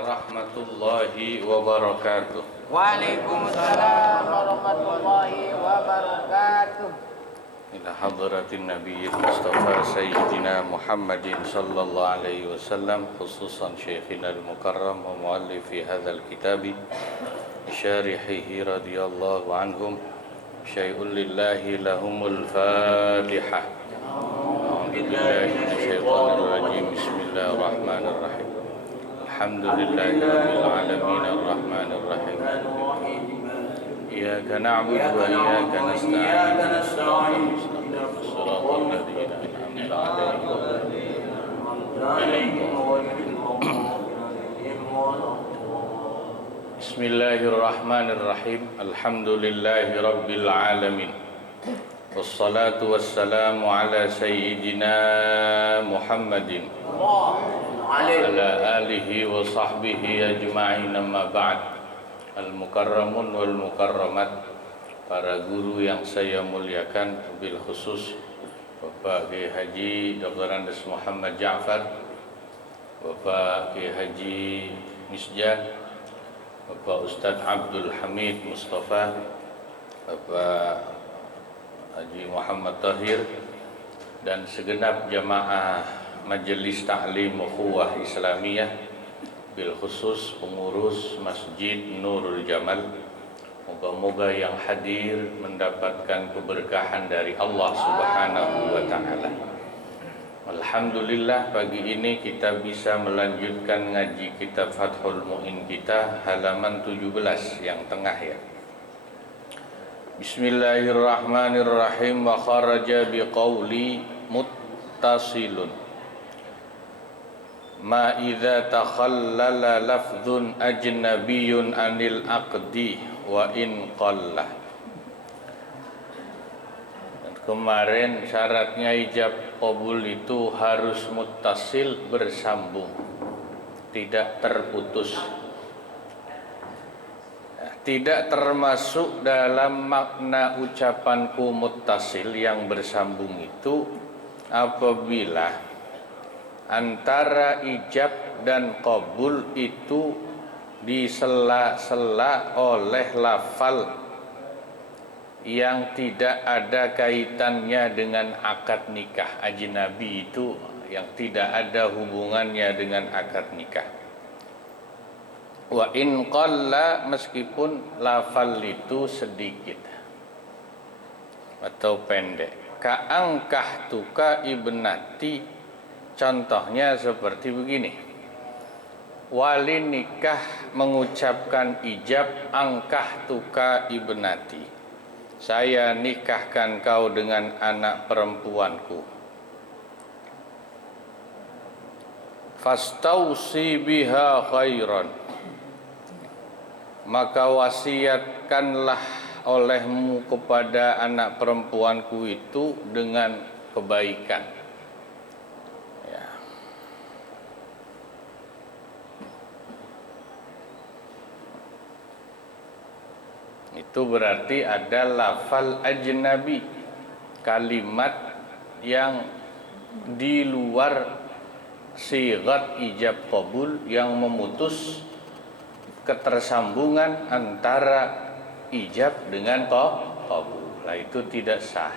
warahmatullahi wabarakatuh. Waalaikumsalam warahmatullahi wabarakatuh. Ila hadratin Nabiyil Mustafa Sayyidina Muhammadin sallallahu alaihi wasallam, khususan Syekhina al-Mukarram wa muallifi hadzal kitabi syarihihi radhiyallahu anhum. Syai'un lillahi lahumul Fatihah. A'udzu billahi minasyaitonir rajim. Bismillahirrahmanirrahim. Alhamdulillahi rabbil alamin arrahmanir rahim. Iyyaka na'budu wa iyyaka nasta'in. Shiratal ladzina an'amta 'alaihim. Bismillahirrahmanirrahim. Alhamdulillahi rabbil alamin. Wassalatu wassalamu ala sayyidina Muhammadin ala alihi wa sahbihi ajma'in, amma ba'd. Al-mukarramun wal mukarramat, para guru yang saya muliakan, bil khusus Bapak Kiai Haji Dr. Andes Muhammad Ja'far, Bapak Kiai Haji Misjah, Bapak Ustadz Abdul Hamid Mustafa, Bapak Haji Muhammad Tahir, dan segenap jamaah Majelis Ta'lim Ukhuwah Islamiyah, bil khusus pengurus Masjid Nurul Jamal. Moga-moga yang hadir mendapatkan keberkahan dari Allah Subhanahu wa Ta'ala. Alhamdulillah, pagi ini kita bisa melanjutkan ngaji kitab Fathul Mu'in kita, halaman 17 yang tengah ya. Bismillahirrahmanirrahim. Wa kharaja biqauli muttasilun ma idza takhallala lafdhun ajnabiyyun anil aqdi wa in qalla. Kemarin syaratnya ijab qabul itu harus muttasil, bersambung, tidak terputus. Tidak termasuk dalam makna ucapanku muttasil yang bersambung itu apabila antara ijab dan qabul itu disela-sela oleh lafal yang tidak ada kaitannya dengan akad nikah. Ajnabi itu yang tidak ada hubungannya dengan akad nikah. Wa in qalla, meskipun lafal itu sedikit atau pendek. Ka'angkahtuka ibnati, contohnya seperti begini. Wali nikah mengucapkan ijab, angkahtuka ibnati, saya nikahkan kau dengan anak perempuanku. Fastausi biha khairan, maka wasiatkanlah olehmu kepada anak perempuanku itu dengan kebaikan. Ya. Itu berarti ada lafal ajnabi, kalimat yang di luar sighat ijab qabul yang memutus ketersambungan antara ijab dengan qabul. Nah, itu tidak sah.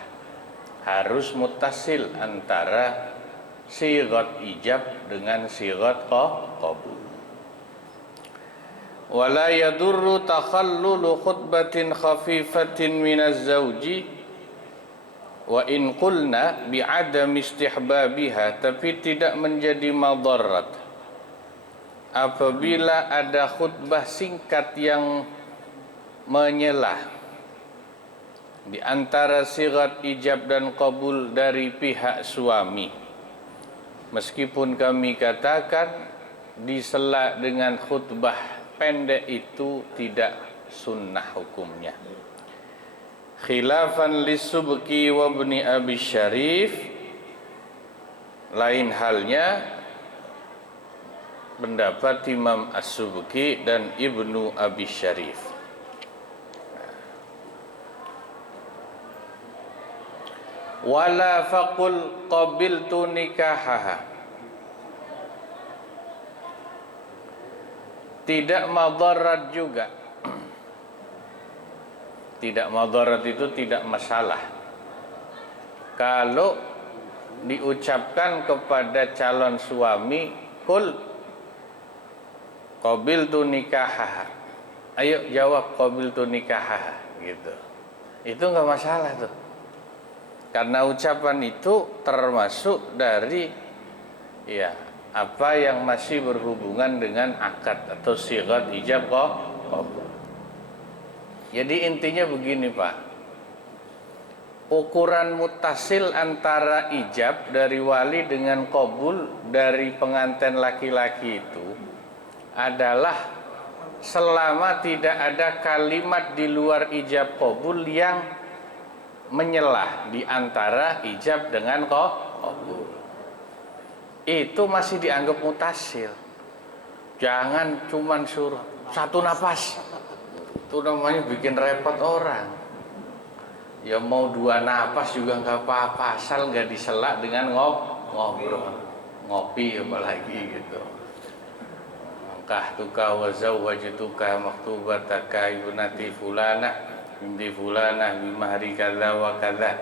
Harus muttasil antara sighat ijab dengan sighat qabul. Wala yadurru takhallulu khutbatin khafifatin minaz zawji wa in qulna bi'adami istihbabiha, tapi tidak menjadi madarat apabila ada khutbah singkat yang menyelah di antara sighat ijab dan qabul dari pihak suami. Meskipun kami katakan disela dengan khutbah pendek itu tidak sunnah hukumnya. Khilafan lisubki wa ibni Abi Syarif, lain halnya pendapat Imam As-Subki dan Ibnu Abi Syarif. Wala faqul qabiltu nikahaha, tidak madarat juga. Tidak madarat itu tidak masalah. Kalau diucapkan kepada calon suami, kul qabiltu nikahaha. Ayo jawab qabiltu nikahaha gitu. Itu enggak masalah tuh. Karena ucapan itu termasuk dari ya apa yang masih berhubungan dengan akad atau sighat ijab qabul. Jadi intinya begini Pak, ukuran mutasil antara ijab dari wali dengan qabul dari pengantin laki-laki itu adalah selama tidak ada kalimat di luar ijab qabul yang menyelah di antara ijab dengan qabul. Itu masih dianggap mutasil. Jangan cuman suruh satu nafas. Itu namanya bikin repot orang. Ya mau 2 nafas juga nggak apa-apa, asal nggak disela dengan ngobrol, ngopi apalagi gitu. Angkahtuka wa zawwajtuka maktubataka ibnati fulana binti fulana bimahri kadza wa kadza.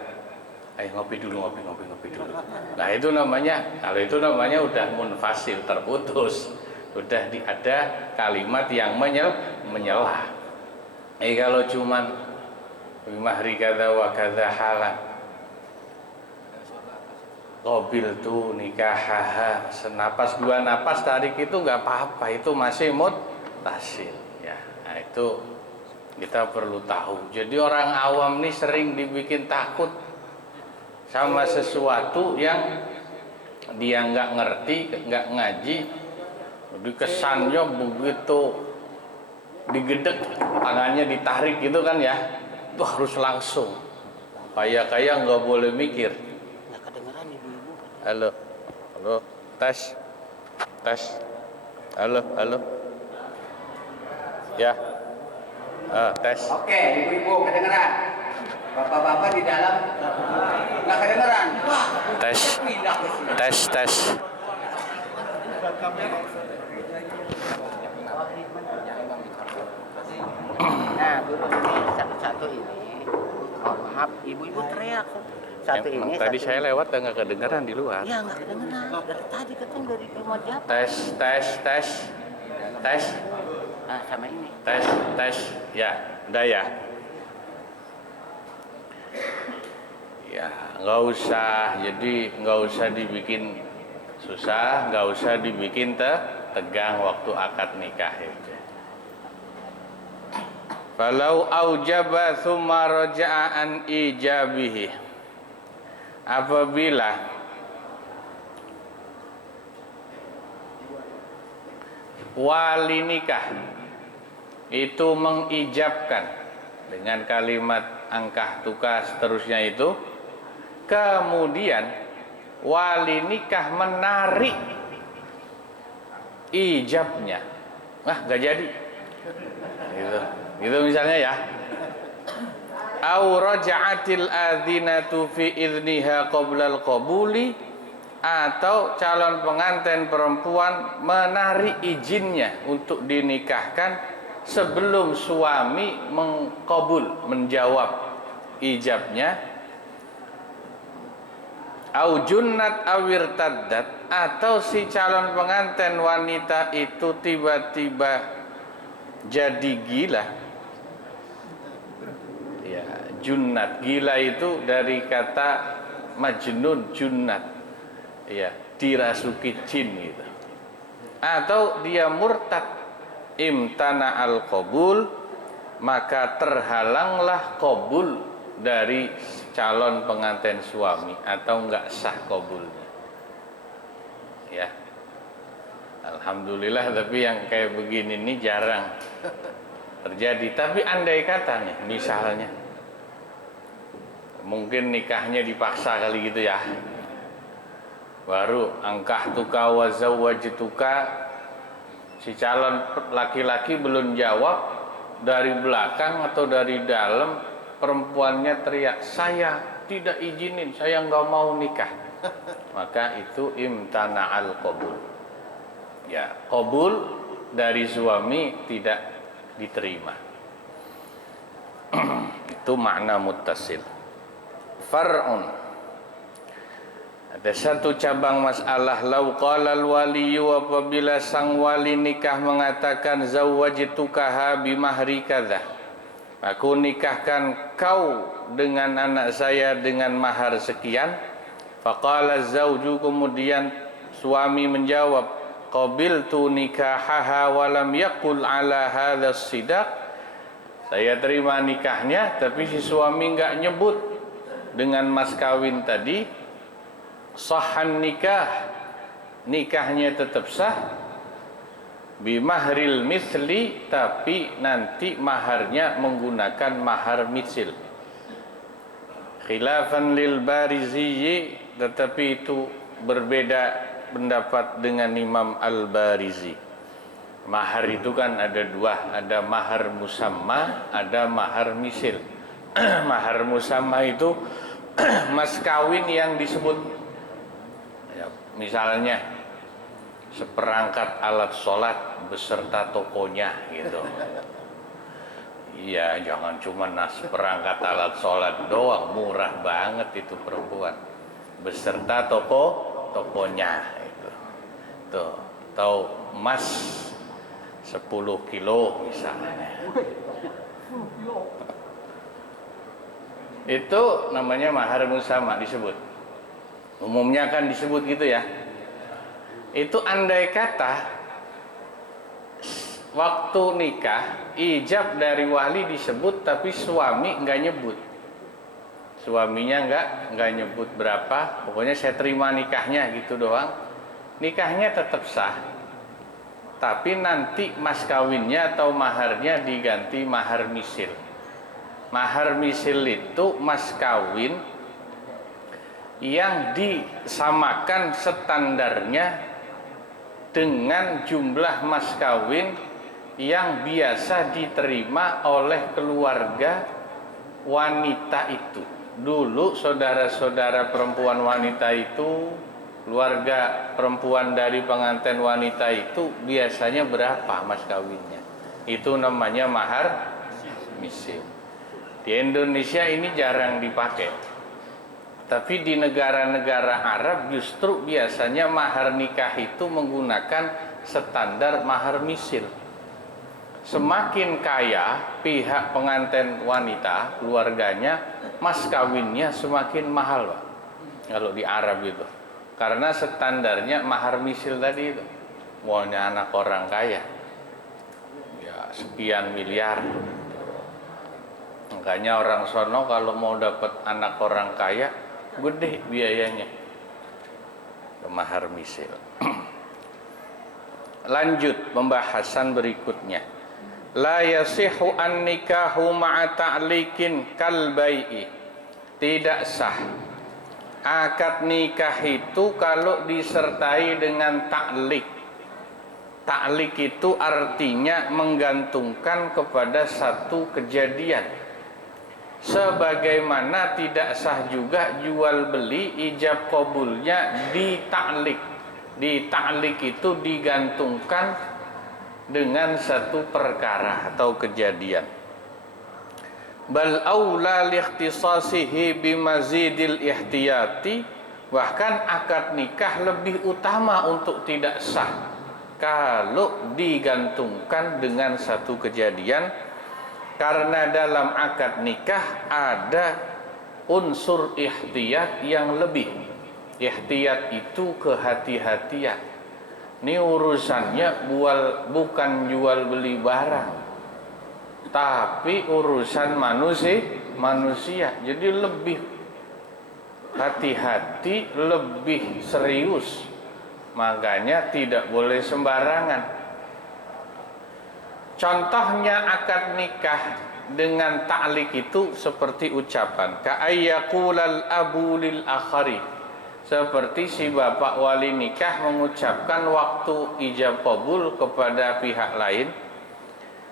Ayo ngopi dulu, ngopi dulu. Nah itu namanya, kalau itu namanya udah munfasil, terputus, udah ada kalimat yang menyelah. Kalau cuman bimahri kadza wa kadza halan, qabiltu nikahaha, senapas 2 napas tarik itu nggak apa-apa, itu masih muttasil ya. Nah itu kita perlu tahu. Jadi orang awam nih sering dibikin takut sama sesuatu yang dia nggak ngerti, nggak ngaji, jadi kesannya begitu digedek, tangannya ditarik gitu kan ya, itu harus langsung. Kayak nggak boleh mikir. Nggak kedengeran ibu-ibu. Halo, tes, halo, ya, tes. Oke, ibu-ibu kedengeran. Bapak-bapak di dalam nggak kedengeran. Wah, Tes. pindah ke sini. Tes. Nah, dulu ini satu-satu ini. Mohon maaf, ibu-ibu teriak. Satu ini. Tadi satu saya ini. lewat dan nggak kedengeran di luar. Ya nggak kedengeran. Dari tadi katanya dari rumah jawab. Tes. Nah, sama ini. Tes. Ya, udah ya. Ya, nggak usah. Jadi nggak usah dibikin susah, nggak usah dibikin tegang waktu akad nikah itu. Falau aujaba tsumma raja'a an ijabihi. Apabila wali nikah itu mengijabkan dengan kalimat angkahtuka seterusnya itu, kemudian wali nikah menarik ijabnya, nggak jadi gitu misalnya ya. Au raja'atil adzinatu fi idniha qabla al-qabuli, atau calon pengantin perempuan menarik izinnya untuk dinikahkan sebelum suami mengkabul, menjawab ijabnya. Au junnat awir taddat, atau si calon pengantin wanita itu tiba-tiba jadi gila. Ya, junnat, gila itu dari kata majnun, junnat. Ya, dirasuki jin gitu. Atau dia murtad, imtana al-qabul, maka terhalanglah qabul dari calon pengantin suami, atau enggak sah qabulnya. Ya. Alhamdulillah, tapi yang kayak begini nih jarang terjadi. Tapi andai kata nih, misalnya mungkin nikahnya dipaksa kali gitu ya, baru angkahtuka wa zawwajtuka, si calon laki-laki belum jawab, dari belakang atau dari dalam perempuannya teriak, saya tidak izinin, saya nggak mau nikah. Maka itu imtana al qabul. Ya, qabul dari suami tidak diterima. Itu makna muttasil. Far'un, ada satu cabang masalah. Lau qala al-waliyu, apabila sang wali nikah mengatakan zawwajtukaha bimahri kadza, aku nikahkan kau dengan anak saya dengan mahar sekian. Faqala zauju, kemudian suami menjawab, qabiltu nikahaha wa lam yaqul ala hadzal sidaq, saya terima nikahnya, tapi si suami enggak nyebut dengan mas kawin tadi. Sahhan nikah, nikahnya tetap sah. Bimahril misli, tapi nanti maharnya menggunakan mahar misil. Khilafan lil Barizi, tetapi itu berbeda pendapat dengan Imam Al-Barizi. Mahar itu kan ada dua, ada mahar musamma, ada mahar misil. Mahar musamma itu mas kawin yang disebut, ya, misalnya seperangkat alat sholat beserta tokonya gitu. Iya, jangan cuma seperangkat alat sholat doang, murah banget itu perempuan. Beserta tokonya itu. Tuh, tahu emas 10 kilo misalnya. Itu namanya mahar musamma disebut. Umumnya kan disebut gitu ya. Itu andai kata waktu nikah ijab dari wali disebut, tapi suami enggak nyebut. Suaminya enggak nyebut berapa, pokoknya saya terima nikahnya gitu doang. Nikahnya tetap sah. Tapi nanti mas kawinnya atau maharnya diganti mahar misil. Mahar misil itu mas kawin yang disamakan standarnya dengan jumlah mas kawin yang biasa diterima oleh keluarga wanita itu. Dulu saudara-saudara perempuan wanita itu, keluarga perempuan dari pengantin wanita itu biasanya berapa mas kawinnya? Itu namanya mahar misil. Di Indonesia ini jarang dipakai, tapi di negara-negara Arab justru biasanya mahar nikah itu menggunakan standar mahar misil. Semakin kaya pihak pengantin wanita, keluarganya, mas kawinnya semakin mahal, Pak. Kalau di Arab itu, karena standarnya mahar misil tadi itu. Maunya anak orang kaya, ya sekian miliar. Makanya orang sono kalau mau dapat anak orang kaya, gede biayanya. Mahar misil. Lanjut pembahasan berikutnya. La yasihu an nikahu ma'a ta'liqin kal bai'i. Tidak sah akad nikah itu kalau disertai dengan ta'liq. Ta'liq itu artinya menggantungkan kepada satu kejadian. Sebagaimana tidak sah juga jual beli ijab qabulnya di ta'liq. Di ta'liq itu digantungkan dengan satu perkara atau kejadian. Bal aula liikhtisasihi bimazidil ihtiyati, bahkan akad nikah lebih utama untuk tidak sah kalau digantungkan dengan satu kejadian, karena dalam akad nikah ada unsur ihtiyat yang lebih. Ihtiyat itu kehati-hatian. Ini urusannya bukan jual beli barang, tapi urusan manusia. Jadi lebih hati-hati, lebih serius. Makanya tidak boleh sembarangan. Contohnya akad nikah dengan ta'liq itu seperti ucapan ka'ayyaqulal abu lil akhari. Seperti si bapak wali nikah mengucapkan waktu ijab qabul kepada pihak lain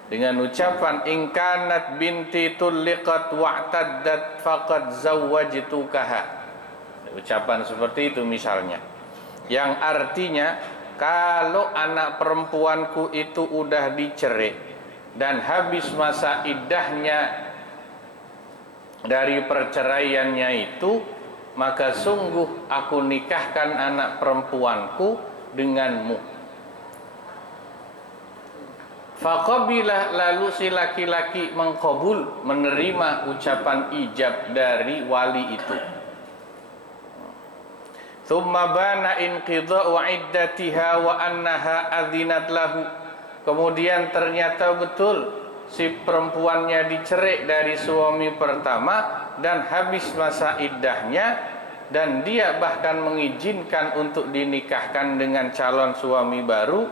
dengan ucapan in kanat binti tulliqat wa'taddat faqad zawwajtukaha. Ucapan seperti itu misalnya, yang artinya kalau anak perempuanku itu udah dicerai dan habis masa iddahnya dari perceraiannya itu, maka sungguh aku nikahkan anak perempuanku denganmu. Faqabilah, lalu si laki-laki mengkabul, menerima ucapan ijab dari wali itu. Thumma bana inqidha'u iddatiha wa annaha adzinat lahu. Kemudian ternyata betul si perempuannya dicerai dari suami pertama dan habis masa iddahnya, dan dia bahkan mengizinkan untuk dinikahkan dengan calon suami baru.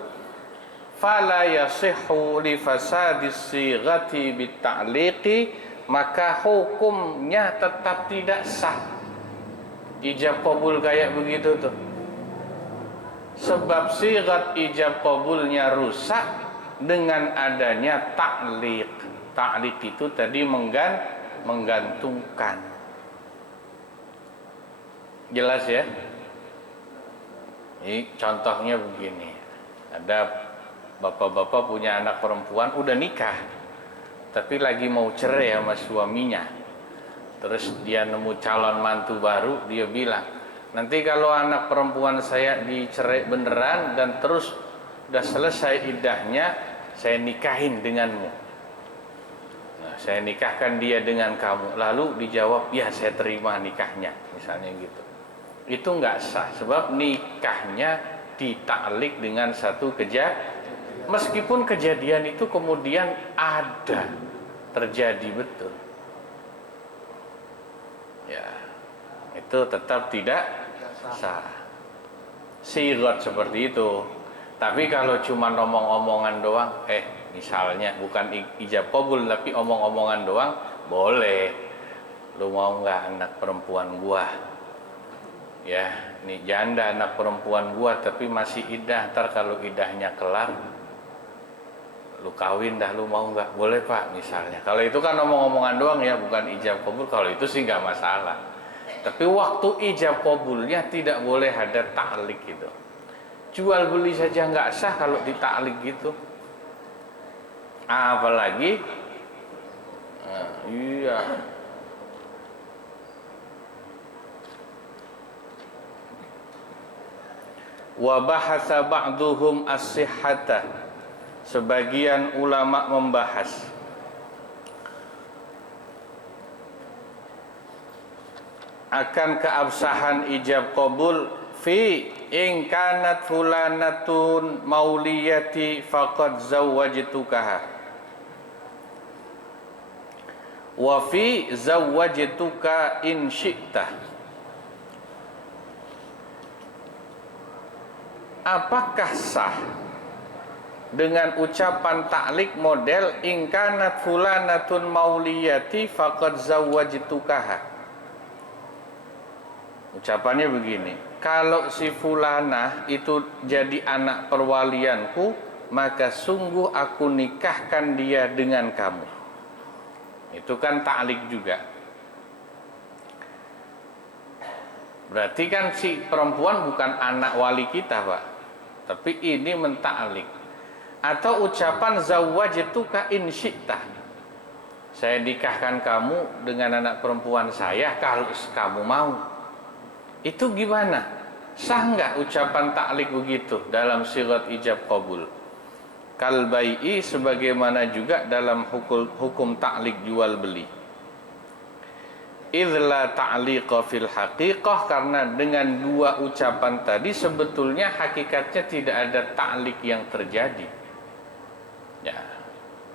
Fala yasihhu li fasadis sighati bitta'liqi, maka hukumnya tetap tidak sah ijab qabul kayak begitu tuh. Sebab sighat ijab qabulnya rusak dengan adanya ta'liq. Ta'liq itu tadi menggantungkan. Jelas ya? Ini contohnya begini. Ada bapak-bapak punya anak perempuan udah nikah, tapi lagi mau cerai sama suaminya. Terus dia nemu calon mantu baru, dia bilang, nanti kalau anak perempuan saya dicerai beneran dan terus udah selesai iddahnya, saya nikahin denganmu. Nah, saya nikahkan dia dengan kamu. Lalu dijawab, ya saya terima nikahnya, misalnya gitu. Itu nggak sah, sebab nikahnya ditaklik dengan satu kejadian. Meskipun kejadian itu kemudian ada, terjadi betul, ya, itu tetap tidak sah. Sighat seperti itu. Tapi kalau cuma omong-omongan doang, misalnya bukan ijab qabul tapi omong-omongan doang, boleh. Lu mau nggak anak perempuan gua? Ya, nih janda anak perempuan gua tapi masih iddah. Ntar kalau iddahnya kelar, lu kawin dah, lu mau nggak? Boleh pak, misalnya. Kalau itu kan omong-omongan doang ya, bukan ijab qabul. Kalau itu sih nggak masalah. Tapi waktu ijab qabulnya tidak boleh ada ta'lik gitu. Jual beli saja nggak sah kalau ditaklik gitu. Apalagi, iya. Wa bahasa ba'duhum as-sihhata. Sebagian ulama membahas akan keabsahan ijab qabul fi in kanat fulanatun mauliyati faqad zawwajtukaha wa fi zawwajtuka in syi'ta. Apakah sah dengan ucapan taklik model in kanat fulanatun mauliyati faqad zawwajtukaha? Ucapannya begini, kalau si fulanah itu jadi anak perwalianku, maka sungguh aku nikahkan dia dengan kamu. Itu kan taklik juga. Berarti kan si perempuan bukan anak wali kita pak, tapi ini mentaklik. Atau ucapan zawwajtuka in syi'ta, saya nikahkan kamu dengan anak perempuan saya kalau kamu mau. Itu gimana? Sah nggak ucapan taklik begitu dalam sighat ijab qabul? Kal bai'i, sebagaimana juga dalam hukum taklik jual beli. Idla ta'liqa fil haqiqah, karena dengan dua ucapan tadi sebetulnya hakikatnya tidak ada taklik yang terjadi. Ya,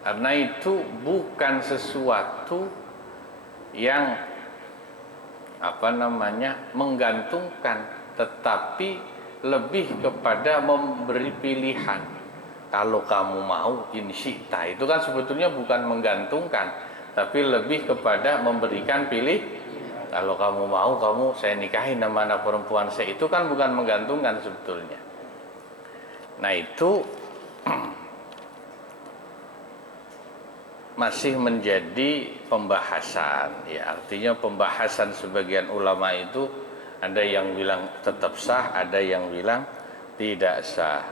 karena itu bukan sesuatu yang menggantungkan, tetapi lebih kepada memberi pilihan. Kalau kamu mau in syi'ta, itu kan sebetulnya bukan menggantungkan, tapi lebih kepada memberikan pilih. Kalau kamu mau, saya nikahin sama anak perempuan saya. Itu kan bukan menggantungkan sebetulnya. Nah itu masih menjadi pembahasan, ya, artinya pembahasan sebagian ulama itu ada yang bilang tetap sah, ada yang bilang tidak sah.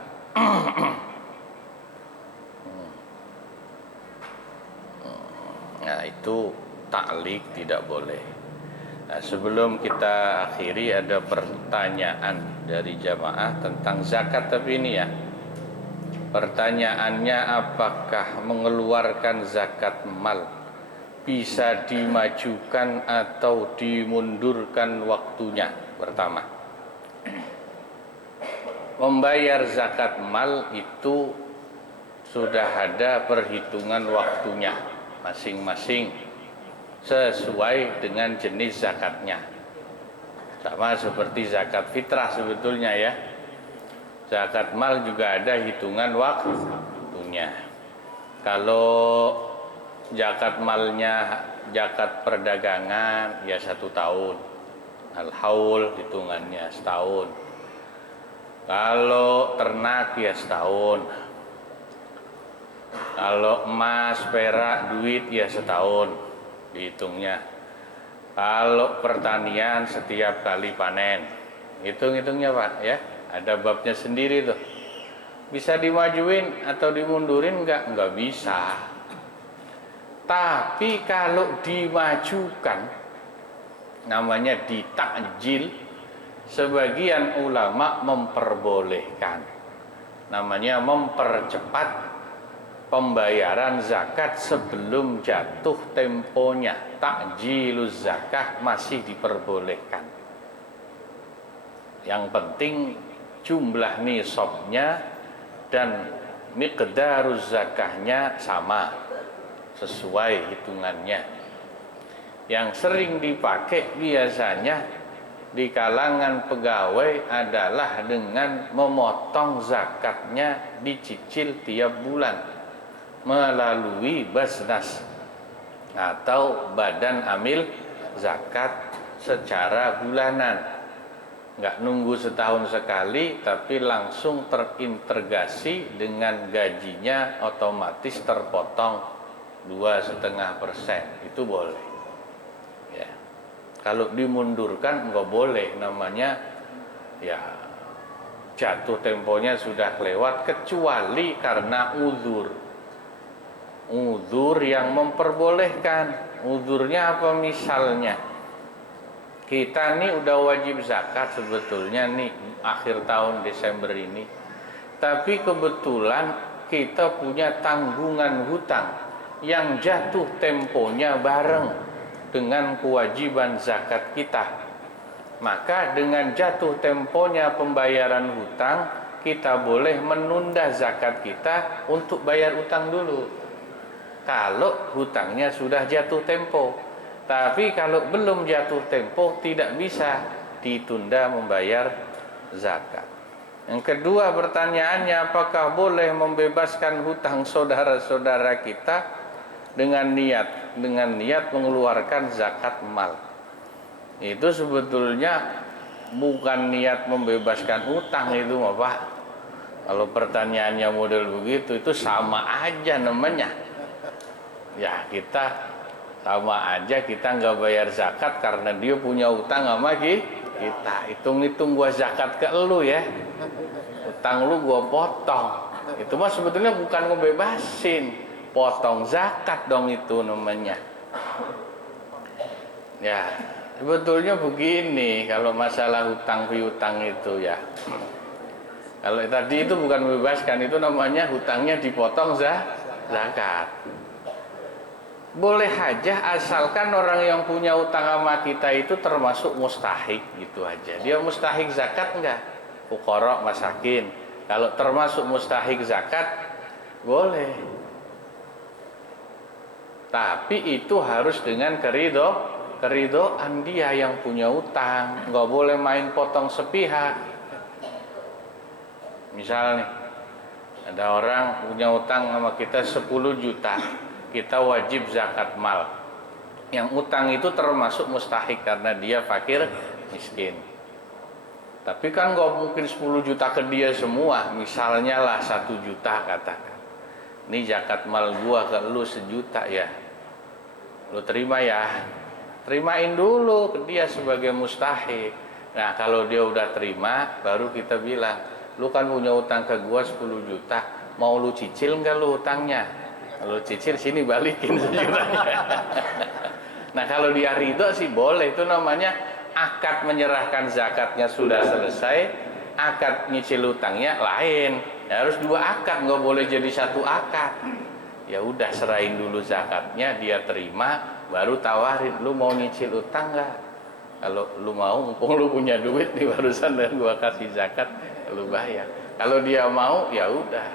Nah, itu taklik tidak boleh. Nah, sebelum kita akhiri ada pertanyaan dari jamaah tentang zakat, tapi ini ya. Pertanyaannya, apakah mengeluarkan zakat mal bisa dimajukan atau dimundurkan waktunya? Pertama, membayar zakat mal itu sudah ada perhitungan waktunya masing-masing sesuai dengan jenis zakatnya. Sama seperti zakat fitrah sebetulnya ya. Zakat mal juga ada hitungan waktunya. Kalau zakat malnya zakat perdagangan ya 1 tahun. Al-haul hitungannya setahun. Kalau ternak ya setahun. Kalau emas, perak, duit ya setahun dihitungnya. Kalau pertanian setiap kali panen. Hitung-hitungnya Pak ya. Ada babnya sendiri tuh. Bisa dimajuin atau dimundurin enggak? Enggak bisa. Tapi kalau dimajukan, namanya ditakjil, sebagian ulama memperbolehkan. Namanya mempercepat pembayaran zakat sebelum jatuh temponya. Takjiluz zakah masih diperbolehkan. Yang penting jumlah nisabnya dan miqdaruz zakahnya sama, sesuai hitungannya. Yang sering dipakai biasanya di kalangan pegawai adalah dengan memotong zakatnya dicicil tiap bulan melalui Basnas atau badan amil zakat secara bulanan. Nggak nunggu setahun sekali, tapi langsung terintegrasi dengan gajinya, otomatis terpotong 2,5%. Itu boleh ya. Kalau dimundurkan nggak boleh, namanya ya jatuh temponya sudah lewat, kecuali karena uzur yang memperbolehkan. Uzurnya apa? Misalnya kita nih udah wajib zakat sebetulnya nih akhir tahun Desember ini, tapi kebetulan kita punya tanggungan hutang yang jatuh temponya bareng dengan kewajiban zakat kita. Maka dengan jatuh temponya pembayaran hutang, kita boleh menunda zakat kita untuk bayar hutang dulu kalau hutangnya sudah jatuh tempo. Tapi kalau belum jatuh tempo, tidak bisa ditunda membayar zakat. Yang kedua pertanyaannya, apakah boleh membebaskan hutang saudara-saudara kita dengan niat mengeluarkan zakat mal? Itu sebetulnya bukan niat membebaskan hutang itu Pak. Kalau pertanyaannya model begitu, itu sama aja namanya. Ya kita sama aja, kita nggak bayar zakat karena dia punya utang sama kita. Hitung-hitung gua zakat ke elu ya, utang lu gua potong. Itu mah sebetulnya bukan ngebebasin, potong zakat dong itu namanya. Ya sebetulnya begini, kalau masalah hutang piutang itu ya, kalau tadi itu bukan membebaskan, itu namanya hutangnya dipotong zakat. Boleh aja asalkan orang yang punya utang sama kita itu termasuk mustahik gitu aja. Dia mustahik zakat enggak? Fuqara, masakin. Kalau termasuk mustahik zakat boleh. Tapi itu harus dengan keridoan dia yang punya utang. Enggak boleh main potong sepihak. Misal nih, ada orang punya utang sama kita 10 juta. Kita wajib zakat mal. Yang utang itu termasuk mustahik karena dia fakir miskin. Tapi kan gak mungkin 10 juta ke dia semua. Misalnya lah 1 juta katakan. Ini zakat mal gua ke lu 1 juta ya. Lu terima ya. Terimain dulu ke dia sebagai mustahik. Nah kalau dia udah terima, baru kita bilang, lu kan punya utang ke gua 10 juta, mau lu cicil nggak lu utangnya? Kalau cicil sini balikin sejutanya. Nah kalau dia ridho sih boleh, itu namanya akad menyerahkan zakatnya sudah selesai, akad nyicil utangnya lain. Ya, harus 2 akad, nggak boleh jadi 1 akad. Ya udah serahin dulu zakatnya, dia terima, baru tawarin, lu mau nyicil utang nggak? Kalau lu mau, mumpung lu punya duit nih barusan dan gua kasih zakat, lu bayar. Kalau dia mau, ya udah.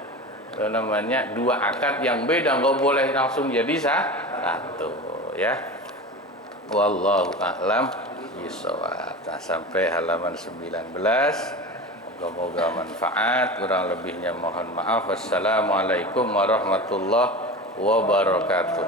Itu namanya 2 akad yang beda, nggak boleh langsung jadi satu, ya. Wallahu a'lam bishawab. Nah, sampai halaman 19. Moga-moga manfaat, kurang lebihnya mohon maaf. Wassalamualaikum warahmatullahi wabarakatuh.